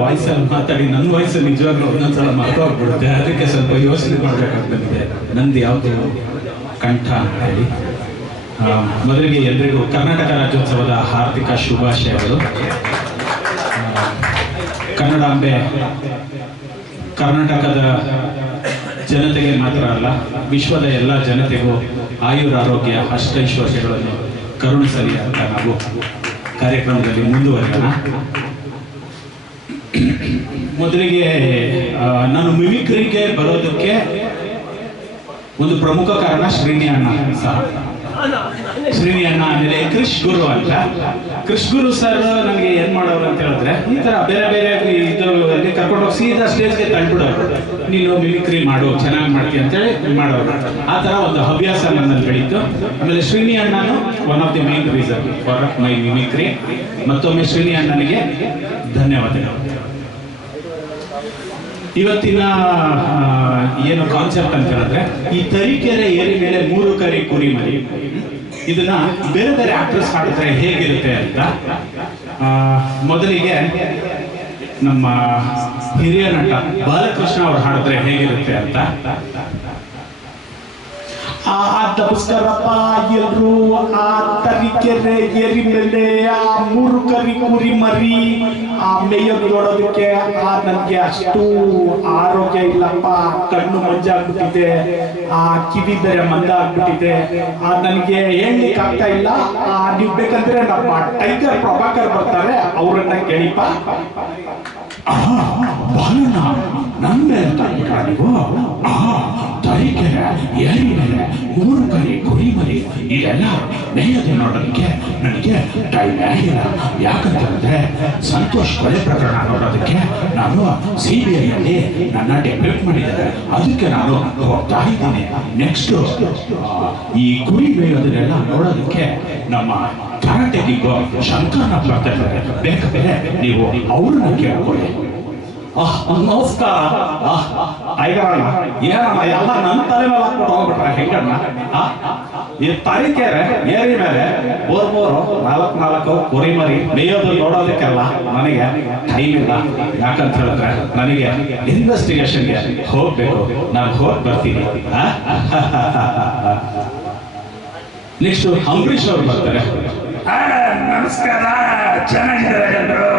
ವಾಯ್ಸಲ್ಲಿ ಮಾತಾಡಿ ನನ್ನ ವಾಯ್ಸಲ್ಲಿ ನಿಜವಾಗ್ಲೂ ಒಂದೊಂದ್ಸಲ ಮರ್ತೋಗ್ಬಿಡುತ್ತೆ. ಅದಕ್ಕೆ ಸ್ವಲ್ಪ ಯೋಚನೆ ಮಾಡಬೇಕಾಗ್ತದೆ ನಂದು ಯಾವುದು ಕಂಠ ಅಂತ ಹೇಳಿ. ಮೊದಲಿಗೆ ಎಲ್ರಿಗೂ ಕರ್ನಾಟಕ ರಾಜ್ಯೋತ್ಸವದ ಹಾರ್ದಿಕ ಶುಭಾಶಯಗಳು. ಕನ್ನಡಾಂಬೆ ಕರ್ನಾಟಕದ ಜನತೆಗೆ ಮಾತ್ರ ಅಲ್ಲ, ವಿಶ್ವದ ಎಲ್ಲ ಜನತೆಗೂ ಆಯುರಾರೋಗ್ಯ ಅಷ್ಟೈಶ್ವರ್ಯಗಳನ್ನು ಕರುಣಿಸಲಿ ಅಂತ ನಾವು ಕಾರ್ಯಕ್ರಮದಲ್ಲಿ ಮುಂದುವರಿಯೋಣ. ಮೊದಲಿಗೆ ನಾನು ಮಿಮಿಕ್ರಿಗೆ ಬರೋದಕ್ಕೆ ಒಂದು ಪ್ರಮುಖ ಕಾರಣ ಶ್ರೀನಿ ಅಣ್ಣ ಸಹ. ಶ್ರೀನಿ ಅಣ್ಣ ಆಮೇಲೆ ಕೃಷ್ ಗುರು ಅಂತ. ಕೃಷ್ ಗುರು ಸರ್ ನನಗೆ ಏನ್ ಮಾಡೋರು ಅಂತ ಹೇಳಿದ್ರೆ, ಈ ತರ ಬೇರೆ ಬೇರೆ ಇದರಲ್ಲಿ ಕರ್ಕೊಂಡೋಗಿ ಸೀದಾ ಸ್ಟೇಜ್ಗೆ ತಂದ್ಬಿಡೋರು. ನೀನು ಮಿಮಿಕ್ರಿ ಮಾಡು, ಚೆನ್ನಾಗಿ ಮಾಡ್ತೀಯ ಅಂತೇಳಿ ಮಾಡೋರು. ಆ ತರ ಒಂದು ಹವ್ಯಾಸ ನನ್ನಲ್ಲಿ ಬೆಳೀತು. ಆಮೇಲೆ ಶ್ರೀನಿ ಅಣ್ಣನು one of the main reason for my mimicry. ಮತ್ತೊಮ್ಮೆ ಶ್ರೀನಿ ಅಣ್ಣನಿಗೆ ಧನ್ಯವಾದಗಳು. ಇವತ್ತಿನ ಏನು ಕಾನ್ಸೆಪ್ಟ್ ಅಂತ ಹೇಳಿದ್ರೆ, ಈ ತರೀಕೆರೆ ಏರಿ ಮೇಲೆ 3 ಕರಿ ಕುರಿ ಮರಿ, ಇದನ್ನ ಬೇರೆ ಬೇರೆ ಆಕ್ಟರ್ಸ್ ಹಾಡಿದ್ರೆ ಹೇಗಿರುತ್ತೆ ಅಂತ. ಮೊದಲಿಗೆ ನಮ್ಮ ಹಿರಿಯ ನಟ ಬಾಲಕೃಷ್ಣ ಅವ್ರು ಹಾಡಿದ್ರೆ ಹೇಗಿರುತ್ತೆ ಅಂತ. ನಮಸ್ಕಾರಪ್ಪ ಎಲ್ರು. ಆ ತರೀಕೆರೆ ಏರಿ ಮೇಲೆ ಆ 3 ಕರಿ ಕುರಿ ಮರಿ ಆ ಮೇಯೋದು ನೋಡೋದಕ್ಕೆ ನನಗೆ ಅಷ್ಟು ಆರೋಗ್ಯ ಇಲ್ಲಪ್ಪ. ಕಣ್ಣು ಮಂಜಾಗ್ಬಿಟ್ಟಿದೆ, ಆ ಕಿವಿ ಬೇರೆ ಮಂದ ಆಗ್ಬಿಟ್ಟಿದೆ. ನನಗೆ ಹೇಳಲಿಕ್ಕೆ ಆಗ್ತಾ ಇಲ್ಲ. ನೀವು ಬೇಕಂದ್ರೆ ನಮ್ಮ ಟೈಗರ್ ಪ್ರಭಾಕರ್ ಬರ್ತಾರೆ, ಅವರನ್ನ ಕೇಳಿಪ್ಪ. ಬಾಲಣ್ಣ ನಂಬೆ ಅಂತ ನೀವು ತರೀಕೆರೆ ಏರಿ ಮೇಲೆ 3 ಕರಿ ಕುರಿ ಮರಿ ಇದೆಲ್ಲ ಮೇಯದೆ ನೋಡೋದಕ್ಕೆ ನನಗೆ ಟೈಮ್ ಆಗಿಲ್ಲ. ಯಾಕಂತಂದ್ರೆ ಸಂತೋಷ್ ಕೊಲೆ ಪ್ರಕರಣ ನೋಡೋದಕ್ಕೆ ನಾನು CBI ಅಲ್ಲಿ ನನ್ನ ಡೆಬ್ಯೂಟ್ ಮಾಡಿದ್ದಾರೆ. ಅದಕ್ಕೆ ನಾನು ಹೋಗ್ತಾ ಇದ್ದೀನಿ. ನೆಕ್ಸ್ಟ್ ಈ ಕುರಿ ಮೇಯೋದನ್ನೆಲ್ಲ ನೋಡೋದಕ್ಕೆ ನಮ್ಮ ಕರಾಟೆಗಿಗೋ ಶಂಕರ್ನ ಬರ್ತಾ ಇದ್ದಾರೆ. ಬೇಕಾದ್ರೆ ನೀವು ಅವ್ರನ್ನ ಕೇಳ್ಕೊಳ್ಳಿ. ನಮಸ್ಕಾರ ಟೈಗರ್ ಅಣ್ಣ. ಏನಣ್ಣ ಎಲ್ಲ ನನ್ನ ತಲೆ ಮೇಲೆ ಹಾಕ್ಬಿಟ್ಟು ಹೋಗ್ಬಿಟ್ರೆ ಹೆಂಗಣ್ಣ? ಈ ತರೀಕೆರೆ ಏರಿ ಮೇಲೆ 4 ಕುರಿ ಮರಿ ಮೇಯೋದು ನೋಡೋದಕ್ಕೆಲ್ಲ ನನಗೆ ಟೈಮ್ ಇಲ್ಲ. ಯಾಕಂತ ಹೇಳಿದ್ರೆ ನನಗೆ ಇನ್ವೆಸ್ಟಿಗೇಷನ್ಗೆ ಹೋಗ್ಬೇಕು. ನಾನು ಹೋಗಿ ಬರ್ತೀನಿ. ನೆಕ್ಸ್ಟ್ ಅಂಬರೀಶ್ ಅವ್ರು ಬರ್ತಾರೆ. ನಮಸ್ಕಾರ, ಚೆನ್ನಾಗಿದ್ದಾರೆ ಎಲ್ಲರೂ.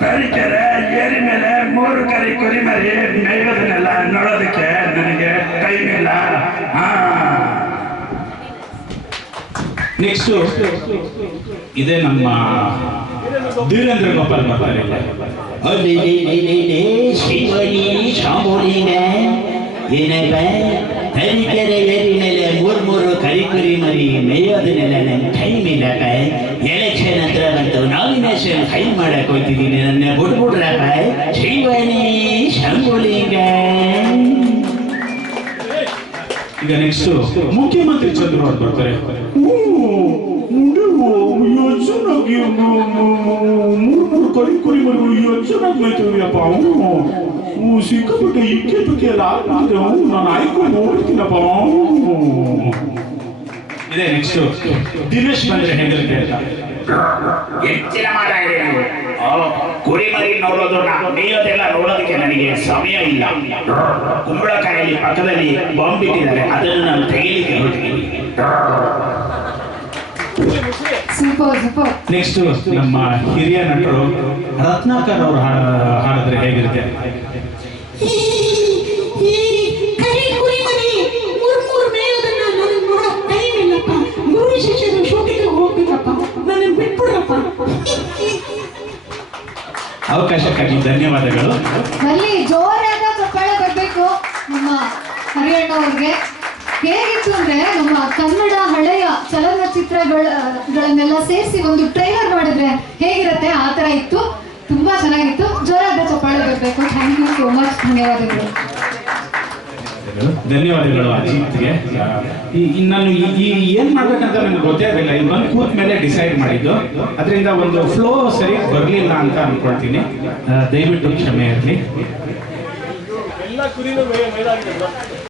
ತರೀಕೆರೆ ಏರಿ ಮೇಲೆ 3 ಕರಿ ಕುರಿ ಮರಿ ಮೇಯೋದನ್ನೆಲ್ಲ ನೋಡೋದಕ್ಕೆ ನನಗೆ ಟೈಮ್ ಇಲ್ಲ. ನೆಕ್ಸ್ಟ್ ಇದೇ ನಮ್ಮ ಧೀರೇಂದ್ರ ಗೋಪಾಲ್ ಬರ್ತಾರೆ. ಶಿವನಿ ಶಾಂಬೋಲಿನ ಏನಪ್ಪ ತರೀಕೆರೆ ಏರಿ ಮೇಲೆ 3 ಕರಿ ಕುರಿ ಮರಿ ಮೇಯೋದನ್ನೆಲ್ಲ ನಂಗೆ ಟೈಮ್ ಇಲ್ಲಪ್ಪ. ಎಲೆಕ್ಷನ್ ಹತ್ರ ಬಂತು, ನಾಮಿನೇಷನ್ ಫೈಲ್ ಮಾಡಕ್ ಹೋಗ್ತಿದ್ದೀನಿ. ನನ್ನ ಬಿಡ್ಬಿಡ್ರಪ್ಪ. ಶಿವನಿ ಶಾಂಬೋಲಿಂಗ. ಈಗ ನೆಕ್ಸ್ಟ್ ಮುಖ್ಯಮಂತ್ರಿ ಚಂದ್ರು ಅವ್ರು ಬರ್ತಾರೆ. ಚೆನ್ನಾಗಿ 3 ಕರಿ ಕುರಿ ಮರಿಗಳು ಚೆನ್ನಾಗಿ ಮೇಯ್ತೀವಿಯಪ್ಪ. ಸಿಕ್ಕಾಪಟ್ಟೆ ಇಕ್ಕೆ ಎಲ್ಲ ಆಗ್ತಿದೆ. ನಾನು ಆಯ್ಕೊಂಡು ಹೋಗ್ತೀನಪ್ಪ. ಇದೇ ನೆಕ್ಸ್ಟ್ ದಿನೇಶ್ ಬಂದ್ರೆ ಹೆಂಗಿರುತ್ತೆ ಅಂತ. ಹೆಚ್ಚಿನ ಮಾತಾಡಿದೆ. ಕುರಿ ಮರಿ ನೋಡೋದು, ಮೇಯೋದೆಲ್ಲ ನೋಡೋದಕ್ಕೆ ನನಗೆ ಸಮಯ ಇಲ್ಲ. ಕುಂಬಳಕಾಯಲ್ಲಿ ಪಕ್ಕದಲ್ಲಿ ಬಾಂಬ್ ಇಟ್ಟಿದ್ದಾರೆ, ಅದನ್ನು ನಾನು ತೆಗಿಲಿಕ್ಕೆ ಹೋಗ್ತೀನಿ. ನೆಕ್ಸ್ಟ್ ನಮ್ಮ ಹಿರಿಯ ನಟರು ರತ್ನಾಕರ್ ಅವರು ಹಾಡಿದ್ರೆ ಹೇಗಿರುತ್ತೆ. ಅವಕಾಶಕ್ಕಾಗಿ ಧನ್ಯವಾದಗಳು. ಅಲ್ಲಿ ಜೋರಾದ ಚಪ್ಪಾಳೆ ಬರಬೇಕು ನಮ್ಮ ಹರಿಯಣ್ಣ ಅವ್ರಿಗೆ. ಹೇಗಿತ್ತು ಅಂದ್ರೆ, ನಮ್ಮ ಕನ್ನಡ ಹಳೆಯ ಚಲನಚಿತ್ರಗಳನ್ನೆಲ್ಲ ಸೇರಿಸಿ ಒಂದು ಟ್ರೈಲರ್ ಮಾಡಿದ್ರೆ ಹೇಗಿರುತ್ತೆ ಆ ತರ ಇತ್ತು. ತುಂಬಾ ಚೆನ್ನಾಗಿತ್ತು. ಜೋರಾದ ಚಪ್ಪಾಳೆ ಬರಬೇಕು. Thank you so much. ಧನ್ಯವಾದಗಳು. ಧನ್ಯವಾದಗಳು ಅಜಿತ್ಗೆ. ನಾನು ಏನ್ ಮಾಡ್ಬೇಕಂತ ನನಗೆ ಗೊತ್ತೇ ಆಗಲಿಲ್ಲ. ಇಲ್ಲಿ ಬಂದು ಕೂತ್ ಮೇಲೆ ಡಿಸೈಡ್ ಮಾಡಿದ್ದು. ಅದರಿಂದ ಒಂದು ಫ್ಲೋ ಸರಿ ಬರಲಿಲ್ಲ ಅಂತ ಅನ್ಕೊಳ್ತೀನಿ. ದಯವಿಟ್ಟು ಕ್ಷಮೆ ಇರಲಿ.